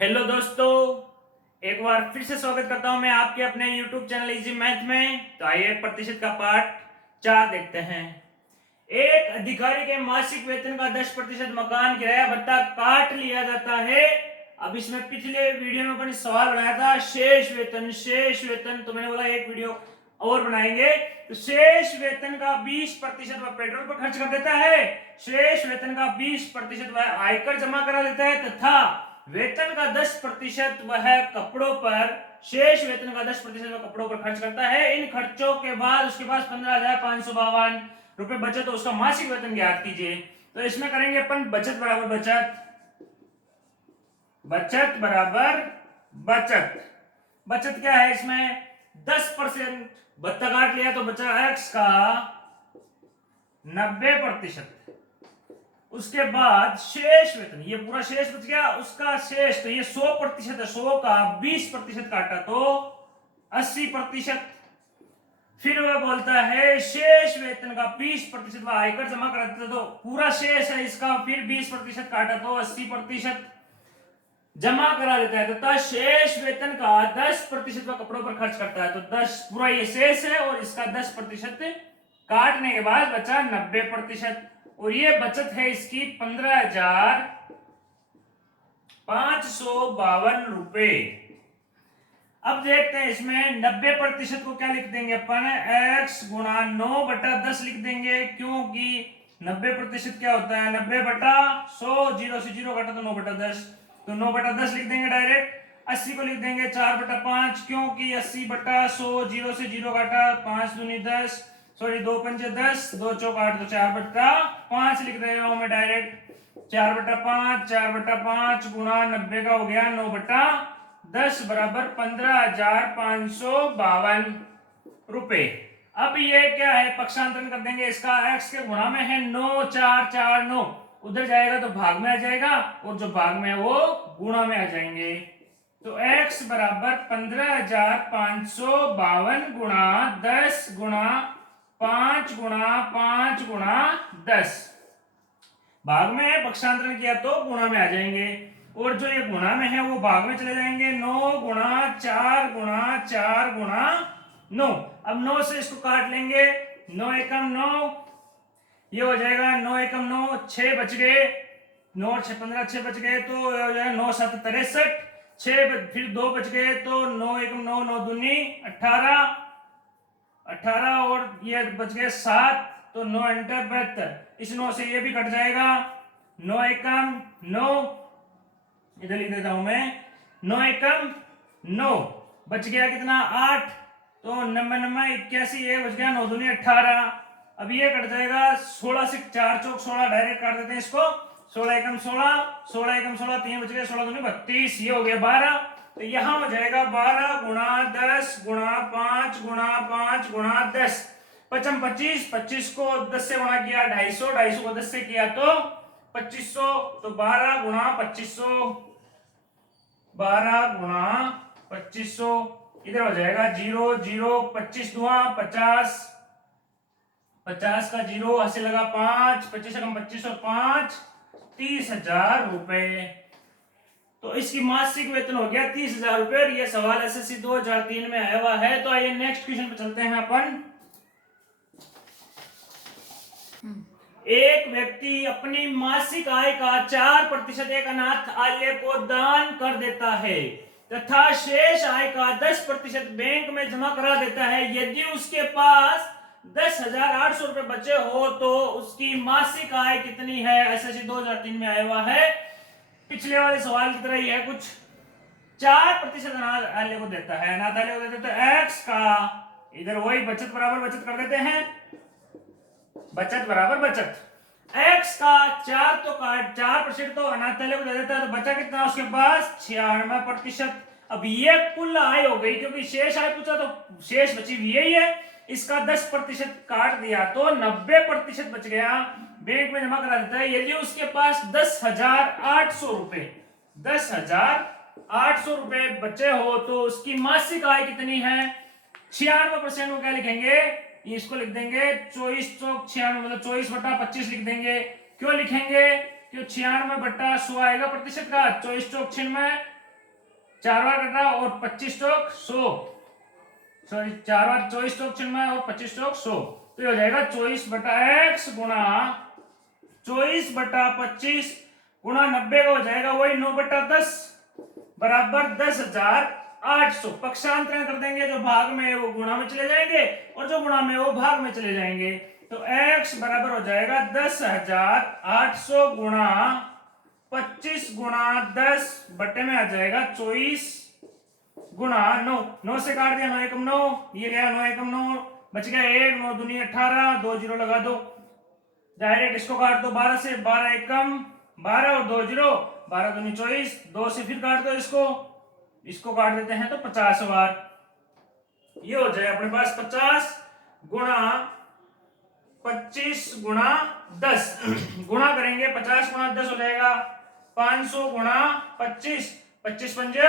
Hello दोस्तों, एक बार फिर से स्वागत करता हूं मैं आपके अपने YouTube चैनल इजी मैथ में। तो आइए प्रतिशत का पार्ट 4 देखते हैं। एक अधिकारी के मासिक वेतन का 10% मकान किराया भत्ता काट लिया जाता है। अब इसमें पिछले वीडियो में अपन सवाल बनाया था शेष वेतन तो मैंने बोला एक वीडियो और बनाएंगे। तो शेष वेतन का 20% वह पेट्रोल पर खर्च कर देता है, शेष वेतन का 20% वह आयकर जमा करा देता है तथा वेतन का 10% वह कपड़ों पर, शेष वेतन का 10% वह कपड़ों पर खर्च करता है। इन खर्चों के बाद उसके पास 15,552 रुपए बचे, तो उसका मासिक वेतन ज्ञात कीजिए। तो इसमें करेंगे अपन बचत बराबर बचत, बचत बराबर बचत। बचत क्या है इसमें 10% भत्ता काट लिया तो बचा एक्स का 90%। उसके बाद शेष वेतन, ये पूरा शेष बच गया, उसका शेष तो ये 100% है, 100 का 20% काटा तो 80%। फिर वह बोलता है शेष वेतन का 20% वह आयकर जमा करा देता, तो पूरा शेष है इसका, फिर 20% काटा तो 80% जमा करा देता है तथा शेष वेतन का 10% वह कपड़ों पर खर्च करता है। तो 10 पूरा ये शेष है और इसका 10% काटने के बाद बचा 90%, और ये बचत है इसकी 15,552 रुपए। अब देखते हैं इसमें 90% को क्या लिख देंगे अपन, x गुणा 9/10 लिख देंगे, क्योंकि 90% क्या होता है 90/100, 0 से 0 घटा तो 9/10, तो 9/10 लिख देंगे डायरेक्ट। 80 को लिख देंगे 4/5, क्योंकि 80/100, 0 से 0 घटा 5 दूनी 10, सॉरी 2 पंजे 10, 2 चौक 8, तो 4/5 लिख रहे हूं मैं डायरेक्ट। 4/5, 4/5 गुणा 90 का हो गया 9/10 बराबर 15,552 रुपए। अब ये क्या है, पक्षांतरण कर देंगे इसका, x के गुणा में है 9, 4, 4, 9, उधर जाएगा तो भाग में आ जाएगा, और जो भाग में है वो गुणा में आ जाएंगे। तो x बराबर 15,552 गुणा 10 गुणा 5 गुणा 5 गुणा 10, भाग में है, पक्षांतरण किया तो गुणा में आ जाएंगे, और जो ये गुणा में है वो भाग में चले जाएंगे। 9 गुणा 4 गुणा 4 गुणा 9, अब 9 से इसको काट लेंगे, 9 एकम 9, ये हो जाएगा 9 एकम 9, 6 बच गए, 9 और 6 15, 6 बच गए, तो ये हो जाएगा 9 7 63, 6 फिर 2 बच गए, तो 9 एकम 9, 9 दूनी 18, 18 और ये बच गए 7, तो 9 अंटर 72, इस 9 से ये भी कट जाएगा, 9 एकम 9, इधर लिख देता हूं मैं, 9 एकम 9, बच गया कितना 8, तो 99 81, ये बच गया 9 दूनी 18। अब ये कट जाएगा 16 से 4 चौक 16, डायरेक्ट काट देते हैं इसको, 16 एकम 16, 16 एकम 16, 3 बच गए, 16 दूनी 32, ये हो गया 12। तो यहां हो जाएगा 12 गुणा 10 गुणा 5 गुणा 5 गुणा 10, 55 25, 25 को 10 से गुणा किया 250, 250 को 10 से किया तो 2500, तो 12 गुणा 2500, 12 गुणा 2500, इधर हो जाएगा 0 0, 25 दुआ 50, 50 का 0 ऐसे लगा 5, 25 कम 25 और 5 30,000 रुपए। तो इसकी मासिक वेतन हो गया 30,000 रुपए, और ये सवाल एसएससी 2003 में आया हुआ है। तो आइए नेक्स्ट क्वेश्चन पे चलते हैं अपन। एक व्यक्ति अपनी मासिक आय का 4% एक अनाथालय को दान कर देता है तथा शेष आय का 10% बैंक में जमा करा देता है। यदि उसके पास 10,800 रुपए बचे हो तो उसकी मासिक आय कितनी है। एसएससी 2003 में आया हुआ है, पिछले वाले सवाल की तरह ही है कुछ। 4% अनाथालय को देता है, अनाथालय को देता है, एक्स का इधर वही बचत बराबर बचत कर देते हैं, बचत बराबर बचत, x का 4% तो अनाथालय को दे देता है, तो बचा कितना उसके पास 96%। अब ये कुल आय हो गई, क्योंकि शेष आय पूछा तो शेष बची हुई यही है, इसका 10% काट दिया तो 90% बच गया, बैंक में जमा करा देता है। यदि उसके पास 10,800 रुपए 10,800 रुपए बचे हो तो उसकी मासिक आय कितनी है। 96% को क्या लिखेंगे, इसको लिख देंगे 24 चौक 96, मतलब 24/25 लिख देंगे। क्यों लिखेंगे, क्यों 96/100 आएगा प्रतिशत का, 24 चौक 96, 4 बार कट रहा और 25 स्ट्रोक 100, सॉरी 4 बार 24 स्ट्रोक छिन में और 25 स्ट्रोक 100, तो ये हो जाएगा 24/x गुणा 24/25 गुणा 90 का हो जाएगा वही 9/10 बराबर 10,800। पक्षांतरण कर देंगे, जो भाग में है वो गुणा में चले जाएंगे और जो गुणा में है वो भाग में चले जाएंगे, तो x बराबर हो जाएगा 10,800 गुणा 25 गुणा 10 बटे में आ जाएगा 24 गुणा 9, 9 से काट दिया 9 एकम 9, ये गया 9 एकम 9, बच गया 1, 9 दूनी 18, 2 जीरो लगा दो, डायरेक्ट इसको काट दो 12 से, 12 एकम 12 और 2 जीरो, 12 दूनी 24, 2 से फिर काट दो इसको काट देते हैं तो 50 बार, ये हो जाए अपने पास 50 गुणा 25 गुणा 10 गुणा करेंगे 50 गुणा 10 हो जाएगा 500 गुणा 25, 25 पंजे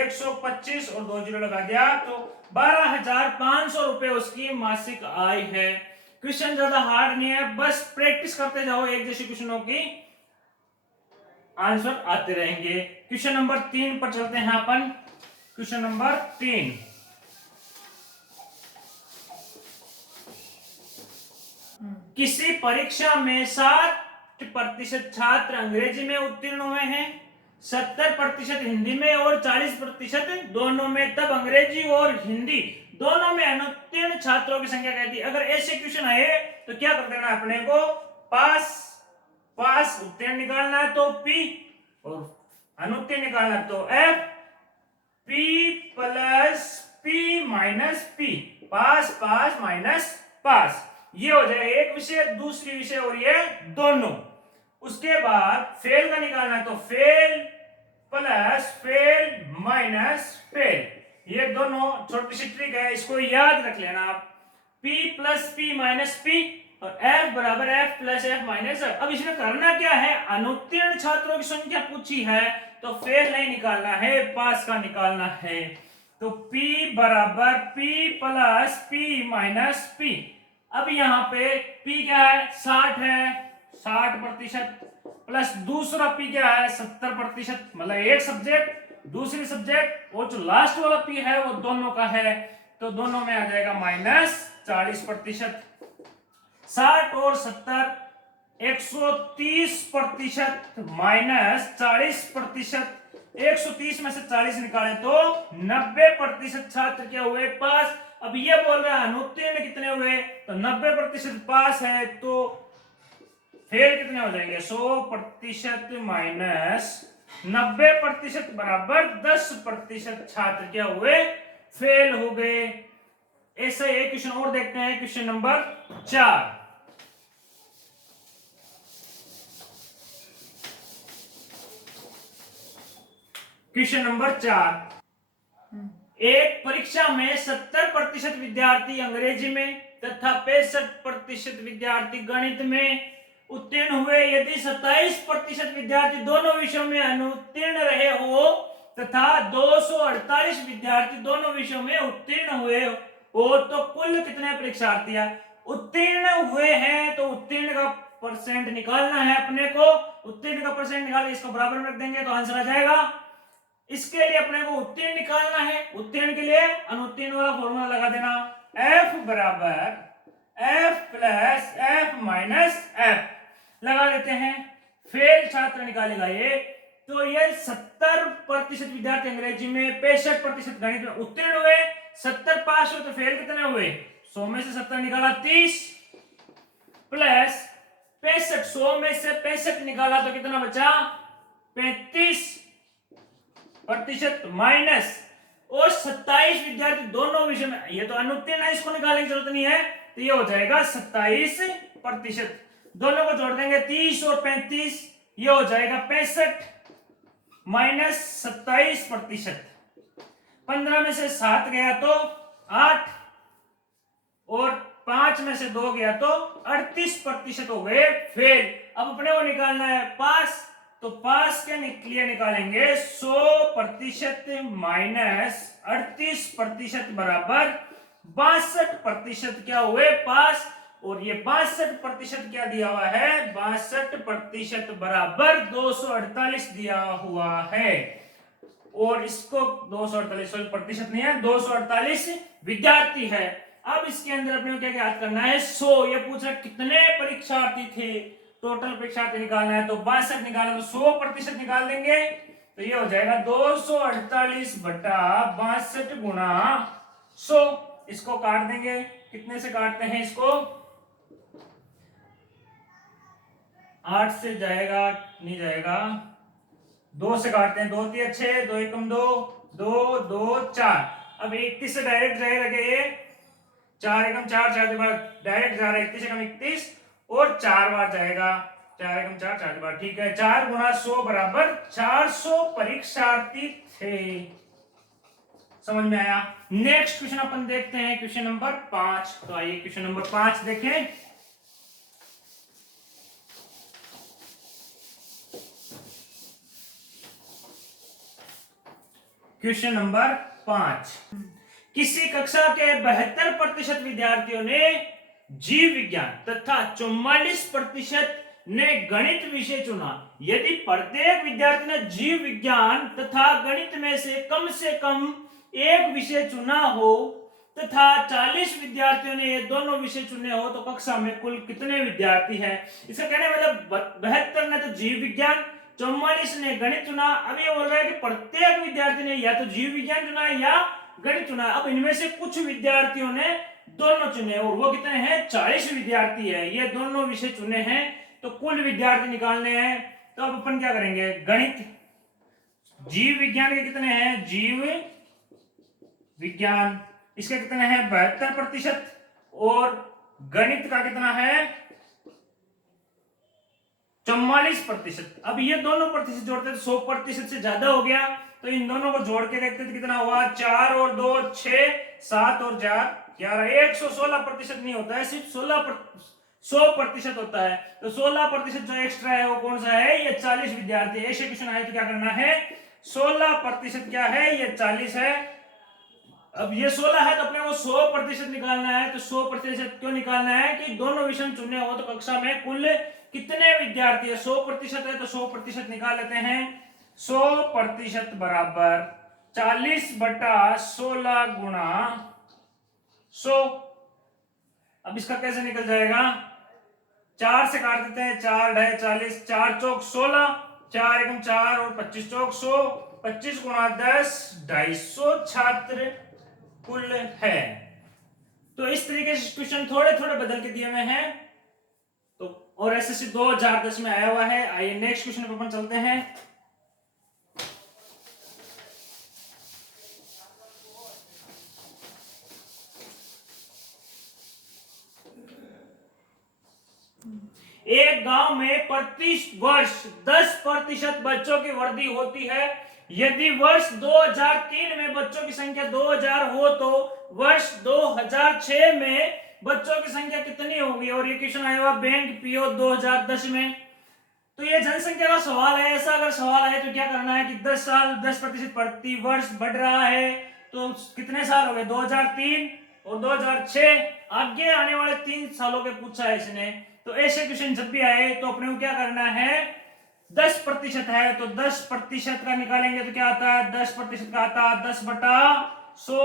125 और 2 जीरो लगा दिया तो 12,500 रुपए उसकी मासिक आय है। क्वेश्चन ज्यादा हार्ड नहीं है, बस प्रैक्टिस करते जाओ, एक जैसे क्वेश्चनों की आंसर आते रहेंगे। क्वेश्चन नंबर 3 पर चलते हैं अपन। क्वेश्चन नंबर 3, किसी परीक्षा में 60% छात्र अंग्रेजी में उत्तीर्ण हुए हैं, 70% हिंदी में और 40% दोनों में, तब अंग्रेजी और हिंदी दोनों में अनुत्तीर्ण छात्रों की संख्या कहती है। अगर ऐसे क्वेश्चन आए तो क्या कर देना अपने को, पास उत्तीर्ण निकालना है तो P और अनुत्तीर्ण निकालना है तो F, P plus P minus P, पास माइनस पास, ये हो जाएगा एक विषय दूसरी विषय और ये दोनों। उसके बाद फेल का निकालना है तो fail plus fail minus fail, ये दोनों छोटी सी ट्रिक है, इसको याद रख लेना आप, P plus P minus P और F बराबर F plus F minus F। अब इसमें करना क्या है, अनुत्तीर्ण छात्रों की संख्या पूछी है तो फेल नहीं निकालना है, पास का निकालना है, तो P बराबर P plus P minus P। अब यहाँ पे P क्या है, 60 है, 60% प्लस दूसरा P क्या है 70%, मतलब एक सब्जेक्ट दूसरी सब्जेक्ट और जो लास्ट वाला P है वो दोनों का है, तो दोनों में आ जाएगा -40%। 60 और 70 130% -40%, 130 में से 40 निकाले तो 90% छात्र क्या हुए, पास। अब ये बोल रहा है अनुत्तीर्ण कितने हुए, तो 90% पास है तो फेल कितने हो जाएंगे, 100% माइनस 90% बराबर 10% छात्र क्या हुए, फेल हो गए। ऐसा एक क्वेश्चन और देखते हैं, क्वेश्चन नंबर 4। क्वेश्चन नंबर 4, एक परीक्षा में 70% विद्यार्थी अंग्रेजी में तथा 65% विद्यार्थी गणित में उत्तीर्ण हुए, यदि 27% विद्यार्थी दोनों विषयों में अनुत्तीर्ण रहे हो तथा 248 विद्यार्थी दोनों विषयों में उत्तीर्ण हुए हो तो कुल कितने परीक्षार्थी उत्तीर्ण हुए हैं, तो उत्तीर्ण का परसेंट निकालना है अपने को, उत्तीर्ण का परसेंट निकाल के इसको बराबर में रख देंगे तो आंसर आ जाएगा। इसके लिए अपने को उत्तीर्ण निकालना है, उत्तीर्ण के लिए अनुत्तीर्ण वाला फॉर्मूला लगा देना, F बराबर F plus F minus F लगा देते हैं। फेल छात्र निकालेगा ये, तो ये 70% विद्यार्थी अंग्रेजी में 65% गणित में उत्तीर्ण हुए, 70 पास हुए तो फेल कितने हुए, 100 में से 70 निकाला 30 प्लस 65, 100 में से 65 निकाला तो कितना बचा 35% माइनस और 27 विद्यार्थी दोनों विषय में, ये तो अनुत्तीर्ण है इसको निकालने की जरूरत नहीं है, तो ये हो जाएगा 27%। दोनों को जोड़ देंगे 30 और 35, ये हो जाएगा 65 माइनस 27%। 15 में से 7 गया तो 8 और 5 में से 2 गया तो 38% हो गए फेल। अब अपने को निकालना है पास, तो पास के लिए निकालेंगे 100% माइनस 38% बराबर 62% क्या हुए पास, और ये 62% क्या दिया हुआ है, 62% बराबर 248 दिया हुआ है। और इसको 248 प्रतिशत नहीं है, 248 विद्यार्थी है। अब इसके अंदर अपने को क्या क्या याद करना है, 100, ये पूछ रहा कितने परीक्षार्थी थे, टोटल परीक्षार्थी निकालना है तो 62 निकालना, तो 100% निकाल देंगे तो ये हो जाएगा 248 बटा 62 गुणा 100। इसको काट देंगे, कितने से काटते हैं इसको, 8 से जाएगा नहीं जाएगा, 2 से काटते हैं, 2 3 6, 2 एकम 2, 2 2 4। अब 31 से डायरेक्ट जाएगा क्या ये, 4 एकम 4, 4 के बाद डायरेक्ट जा रहा है 31 एकम 31 और 4 बार जाएगा, 4 एकम 4, 4 के बाद, ठीक है। 4 गुणा 100 बराबर 400 परीक्षार्थी थे। समझ में आया। नेक्स्ट क्वेश्चन अपन देखते हैं, क्वेश्चन नंबर 5। तो आइए क्वेश्चन नंबर 5 देखें। क्वेश्चन नंबर 5, किसी कक्षा के 72% विद्यार्थियों ने जीव विज्ञान तथा 44% ने गणित विषय चुना। यदि प्रत्येक विद्यार्थी ने जीव विज्ञान तथा गणित में से कम एक विषय चुना हो तथा 40 विद्यार्थियों ने ये दोनों विषय चुने हो तो कक्षा में कुल कितने विद्यार्थी हैं। इसका कहने मतलब 72 ने तो जीव विज्ञान, 44 ने गणित चुना। अब ये बोल रहा है कि प्रत्येक विद्यार्थी ने या तो जीव विज्ञान चुना या गणित चुना। अब इनमें से कुछ विद्यार्थियों ने दोनों चुने और वो कितने हैं, 40 विद्यार्थी है, ये दोनों विषय चुने हैं तो कुल विद्यार्थी निकालने हैं। तो अब अपन क्या करेंगे, गणित, जीव विज्ञान के कितने हैं, जीव विज्ञान इसके कितने हैं 72% और गणित का कितना है 44%। अब ये दोनों प्रतिशत जोड़ते तो 100% से ज्यादा हो गया, तो इन दोनों को जोड़ के देखते तो कितना हुआ, 4 और 2 6, 7 और 4 11, 116% नहीं होता है, सिर्फ 100% होता है। तो 16% जो एक्स्ट्रा है वो कौन सा है, ये 40 विद्यार्थी। ऐसे क्वेश्चन आए तो क्या करना है, 16% क्या है, ये 40 है। अब ये 16 है तो अपने को 100% निकालना है। तो 100% क्यों निकालना है कि दोनों विषय चुने हो तो कक्षा में कुल कितने विद्यार्थी है, 100% है तो 100% निकाल लेते हैं। 100% बराबर 40 बटा 16 गुणा 100। अब इसका कैसे निकल जाएगा, 4 से काट देते हैं, 4 ढाई 40, 4 चौक 16, 4 एकम 4 और 25 चौक 100, 25 गुणा 10, 250 छात्र कुल है। तो इस तरीके से क्वेश्चन थोड़े थोड़े बदल के दिए हुए हैं तो, और एसएससी 2010 में आया हुआ है। आइए नेक्स्ट क्वेश्चन पर अपन चलते हैं। एक गांव में प्रति वर्ष 10% बच्चों की वृद्धि होती है। यदि वर्ष 2003 में बच्चों की संख्या 2000 हो तो वर्ष 2006 में बच्चों की संख्या कितनी होगी। और ये क्वेश्चन आया हुआ बैंक पीओ 2010 में। तो ये जनसंख्या का सवाल है। ऐसा अगर सवाल आए तो क्या करना है कि 10% प्रति वर्ष बढ़ रहा है तो कितने साल हो गए, 2003 और 2006, आगे आने वाले 3 सालों के पूछा है इसने। तो ऐसे क्वेश्चन जब भी आए तो अपने को क्या करना है, 10% है तो 10% का निकालेंगे तो क्या आता है, 10% का आता है 10 बटा 100,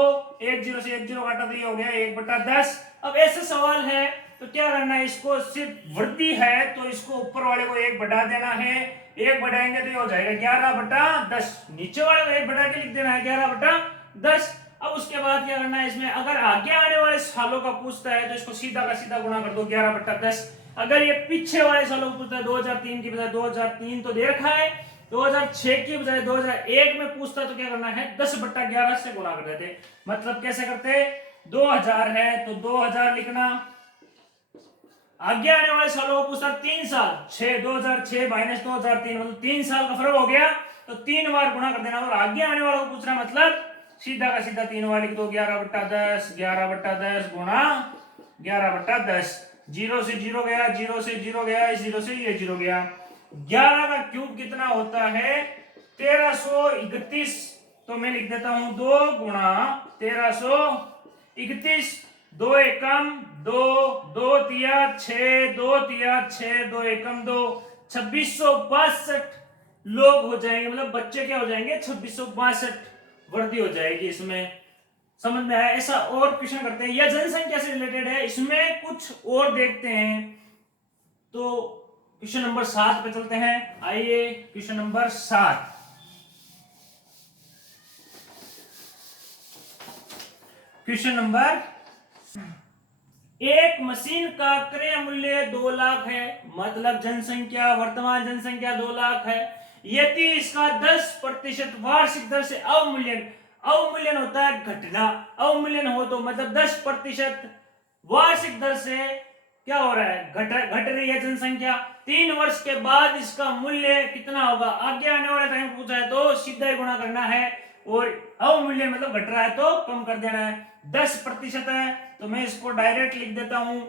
1 0 से 1 0 काटा तो ये हो गया 1 बटा 10। अब ऐसे सवाल है तो क्या करना है, इसको सिर्फ वृद्धि है तो इसको ऊपर वाले को 1 बढ़ा देना है, 1 बढ़ाएंगे तो ये हो जाएगा 11 बटा 10, नीचे वाले को 1 बढ़ा के लिख देना है 11 बटा 10। अब उसके बाद क्या करना है, इसमें अगर आगे आने वाले सालों का पूछता है तो इसको सीधा का सीधा गुणा कर दो 11 बटा 10। अगर ये पीछे वाले सालों को पूछता है 2003 की बजाय 2003 तो दे रखा है, 2006 की बजाय 2001 में पूछता है तो क्या करना है 10 बटा 11 से गुणा कर देते। मतलब कैसे करते, 2000 है तो 2000 लिखना, आगे आने वाले सालों को पूछता 3 साल, 2006 माइनस 2003 मतलब 3 साल का फर्क हो गया तो 3 बार गुणा कर देना। और आगे आने वालों को पूछ रहा मतलब सीधा का सीधा 3 बार लिख दो 11 बटा 10, 11 बटा 10 गुणा 11 बटा 10। 0 से 0 गया, 0 से 0 गया, इस 0 से ये 0 गया। 11 का क्यूब कितना होता है 1331, तो मैं लिख देता हूं 2 गुणा 1331, 2 एकम 2, 2 तिया 6, 2 तिया 6, 2 एकम 2, 2662 लोग हो जाएंगे, मतलब बच्चे क्या हो जाएंगे, 2662 वृद्धि हो जाएगी। इसमें समझ में आया? ऐसा और क्वेश्चन करते हैं, यह जनसंख्या से रिलेटेड है, इसमें कुछ और देखते हैं। तो क्वेश्चन नंबर 7 पे चलते हैं। आइए क्वेश्चन नंबर 7। क्वेश्चन नंबर, एक मशीन का क्रय मूल्य 2 लाख है, मतलब जनसंख्या, वर्तमान जनसंख्या 2 लाख है। यदि इसका 10% वार्षिक दर से अवमूल्यन, अवमूल्यन होता है घटना, अवमूल्यन हो तो मतलब 10% वार्षिक दर से क्या हो रहा है, घट रही है जनसंख्या। 3 वर्ष के बाद इसका मूल्य कितना होगा, आगे आने वाले टाइम पूछा है तो सीधा ही गुणा करना है, और अवमूल्यन मतलब घट रहा है तो कम कर देना है। 10% है तो मैं इसको डायरेक्ट लिख देता हूं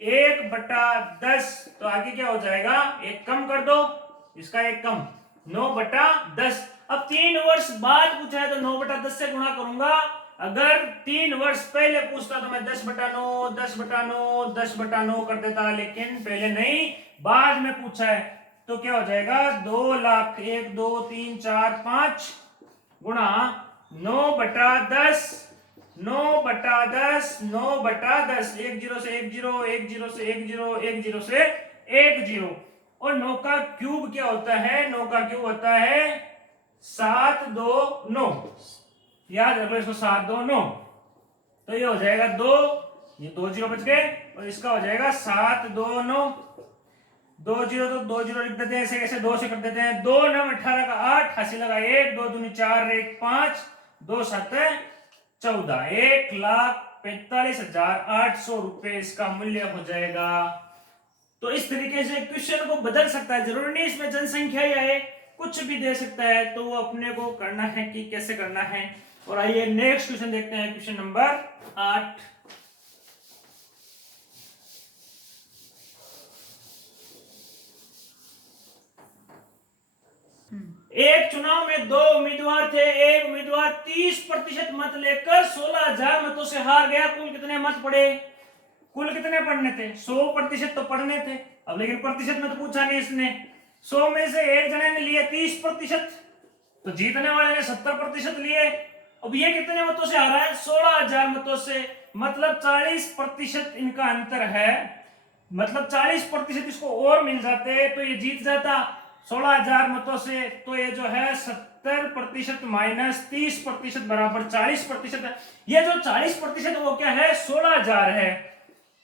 1/10, तो आगे क्या हो जाएगा, एक कम कर दो, इसका एक कम, 9/10। अब 3 वर्ष बाद पूछा है तो 9/10 से गुणा करूंगा। अगर 3 वर्ष पहले पूछता तो मैं 10/9 10/9 10/9 कर देता, लेकिन पहले नहीं, बाद में पूछा है तो क्या हो जाएगा, 2 लाख 1 2 3 4 5 गुणा 9/10, 9/10, 9/10, 1 0 से 1 0, 1 0 से 1 0, 1 0 से 1 0, और 9 का क्यूब क्या होता है, 9 का क्यूब होता है 7 2 9, याद रखो इसको, 7 2 9, तो ये हो जाएगा 2, ये 2 0 बच गए, और इसका हो जाएगा 7 2 9, 2 0 तो 2 0 लिख देते हैं, ऐसे कैसे 2 से कर देते हैं, 2 9 18 का 8, हासिल लगा 1, 2 दूनी 4 1 5, 2 7 14, 1,45,800 रुपए इसका मूल्य हो जाएगा। तो इस तरीके से क्वेश्चन को बदल सकता है, जरूरी नहीं इसमें जनसंख्या ही आए, कुछ भी दे सकता है, तो वो अपने को करना है कि कैसे करना है। और आइए नेक्स्ट क्वेश्चन देखते हैं, क्वेश्चन नंबर 8। एक चुनाव में 2 उम्मीदवार थे, एक उम्मीदवार 30% मत लेकर 16,000 मतों से हार गया। कुल कितने मत पड़े, कुल कितने पढ़ने थे, 100% तो पढ़ने थे। अब लेकिन प्रतिशत में तो पूछा नहीं इसने, 100 में से एक जने ने लिए 30%, तो जीतने वाले ने 70% लिए। अब ये कितने मतों से हारा है, 16,000 मतों से, मतलब 40% इनका अंतर है, मतलब 40% इसको और मिल जाते तो ये जीत जाता 16,000 मतों से। तो ये जो है 70% माइनस 30% बराबर 40% है। ये जो 40% वो क्या है, 16,000 है,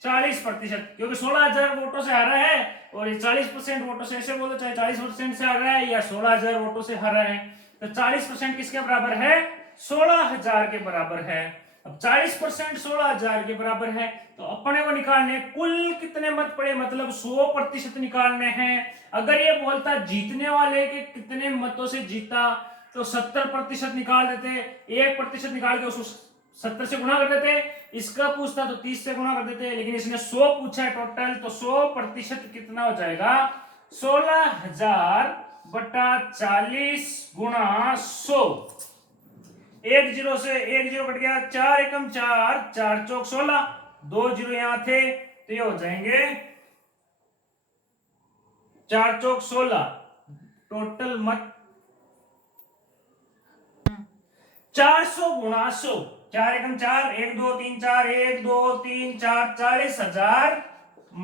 40%, क्योंकि 16,000 वोटों से हारा है, और ये 40% वोटों से, ऐसे बोलो चाहे 40% से हारा है या 16,000 वोटों से हारा है, तो 40% किसके बराबर है, 16,000 के बराबर है। अब 40% 16,000 के बराबर है, तो अपने को निकालने कुल कितने मत पड़े, मतलब 100% निकालने हैं। अगर ये बोलता जीतने वाले के कितने मतों से जीता, तो 70% निकाल देते, 1% निकाल के उसको 70 से गुणा कर देते। इसका पूछता तो 30 से गुणा कर देते, लेकिन इसने 100 पूछा है टोटल, तो 100% कितना हो जाएगा, 16,000/40 गुणा 100। 1 0 से 1 0 कट गया, 4 एकम 4, 4 चौक 16, 2 0 यहां थे तो ये हो जाएंगे 4 चौक 16, टोटल मत 400 गुणा 100, 4 एकम 4, 1 2 3 4, 1 2 3 4, 40,000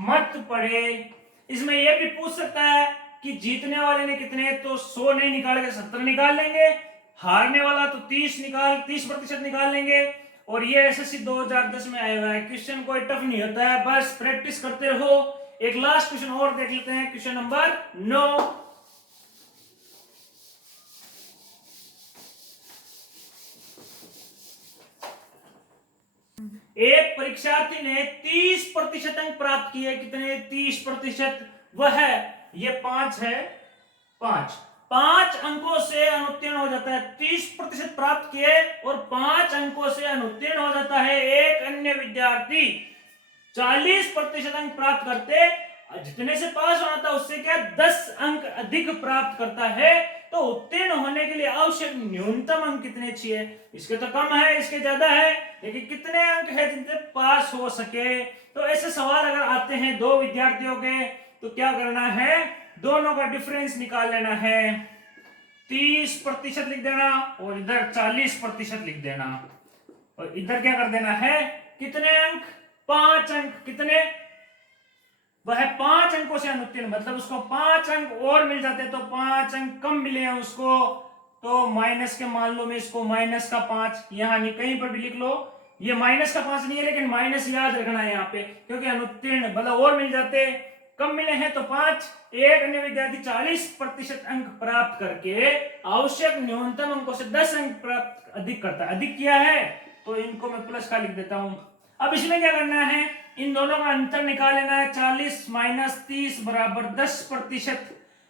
मत पड़े। इसमें यह भी पूछ सकता है कि जीतने वाले ने कितने, तो 100 नहीं निकाल के 70 निकाल लेंगे, हारने वाला तो 30% निकाल लेंगे। और ये एसएससी 2010 में आया हुआ है, क्वेश्चन कोई टफ नहीं होता है, बस प्रैक्टिस करते रहो। एक लास्ट क्वेश्चन और देख लेते हैं, क्वेश्चन नंबर 9। एक परीक्षार्थी ने 30% अंक प्राप्त किए, कितने, 30%, वह ये 5 है, 5 अंकों से अनुत्तीर्ण हो जाता है। 30% प्राप्त किए और 5 अंकों से अनुत्तीर्ण हो जाता है। एक अन्य विद्यार्थी 40% अंक प्राप्त करते, जितने से पास होना था उससे क्या 10 अंक अधिक प्राप्त करता है, तो उत्तीर्ण होने के लिए आवश्यक न्यूनतम अंक कितने चाहिए, इसके तो कम है, इसके ज्यादा है, लेकिन कितने अंक है जिनसे पास हो सके। तो ऐसे सवाल अगर आते हैं 2 विद्यार्थियों के, तो क्या करना है, दोनों का डिफरेंस निकाल लेना है। 30% लिख देना और इधर 40% लिख देना, और इधर क्या कर देना है, कितने अंक, 5 अंक। कितने, वह 5 अंकों से अनुत्तीर्ण, मतलब उसको 5 अंक और मिल जाते तो 5 अंक कम मिले हैं उसको, तो माइनस के मान लो, मैं इसको माइनस का 5 यहां नहीं, कहीं पर भी लिख लो, ये माइनस का 5 नहीं है, लेकिन माइनस याद रखना है यहाँ पे, क्योंकि अनुत्तीर्ण मतलब और मिल जाते, कम मिले हैं तो 5। एक अन्य विद्यार्थी 40% अंक प्राप्त करके आवश्यक न्यूनतम अंकों से 10 अंक प्राप्त अधिक करता है, अधिक किया है तो इनको मैं प्लस का लिख देता हूं। अब इसमें क्या करना है, इन दोनों का अंतर निकाल लेना है, 40 माइनस 30 बराबर 10%।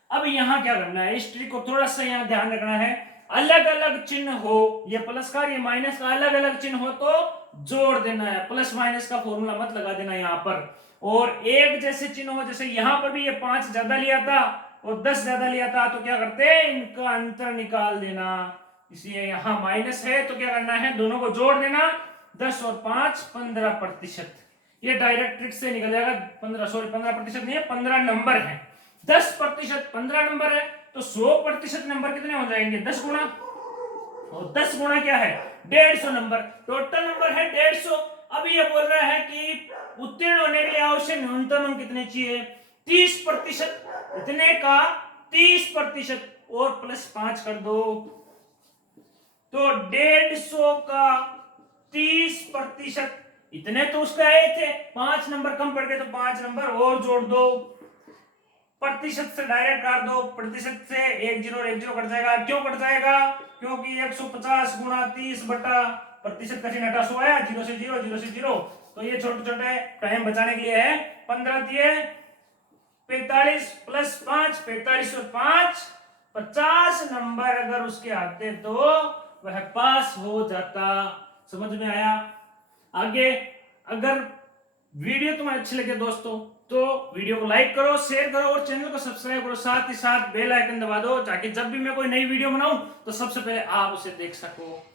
अब यहां क्या करना है, इस ट्रिक को थोड़ा सा यहां ध्यान रखना है, अलग अलग चिन्ह हो, ये प्लस का ये माइनस का अलग अलग चिन्ह हो तो जोड़ देना है, प्लस माइनस का फॉर्मूला मत लगा देना यहाँ पर। और एक जैसे चिन्ह हो, जैसे यहां पर भी ये 5 ज्यादा लिया था और 10 ज्यादा लिया था, तो क्या करते, इनका अंतर निकाल देना, इसलिए यहां माइनस है तो क्या करना है, दोनों को जोड़ देना, 10 और 5 15%। ये डायरेक्ट ट्रिक से निकल जाएगा, 15% नहीं है, 15 नंबर है, 10% 15 नंबर है, तो 100% नंबर कितने हो जाएंगे, 10 गुना, और 10 गुना क्या है, 150 नंबर, टोटल नंबर है 150। अब ये बोल रहा है कि उत्तीर्ण होने के लिए आवश्यक न्यूनतम अंक कितने चाहिए, 30%, इतने का 30% और प्लस 5 कर दो, तो 150 का 30%, इतने तो उसके आए थे, 5 नंबर कम पड़ गए तो 5 नंबर और जोड़ दो, प्रतिशत से डायरेक्ट काट दो, प्रतिशत से 1 0 और 1 0 कट जाएगा, क्यों कट जाएगा, क्योंकि 150 गुणा 30 बटा प्रतिशत का चिन्ह हटा 100 आया, 0 से 0 0 से 0, तो ये छोटे छोटे टाइम बचाने के लिए है। 15 दिए 45 प्लस 5 45 और 5 50 नंबर अगर उसके आते तो वह पास हो जाता। समझ में आया? आगे अगर वीडियो तुम्हें अच्छी लगे दोस्तों तो वीडियो को लाइक करो, शेयर करो और चैनल को सब्सक्राइब करो, साथ ही साथ बेल आइकन दबा दो ताकि जब भी मैं कोई नई वीडियो बनाऊं तो सबसे पहले आप उसे देख सको।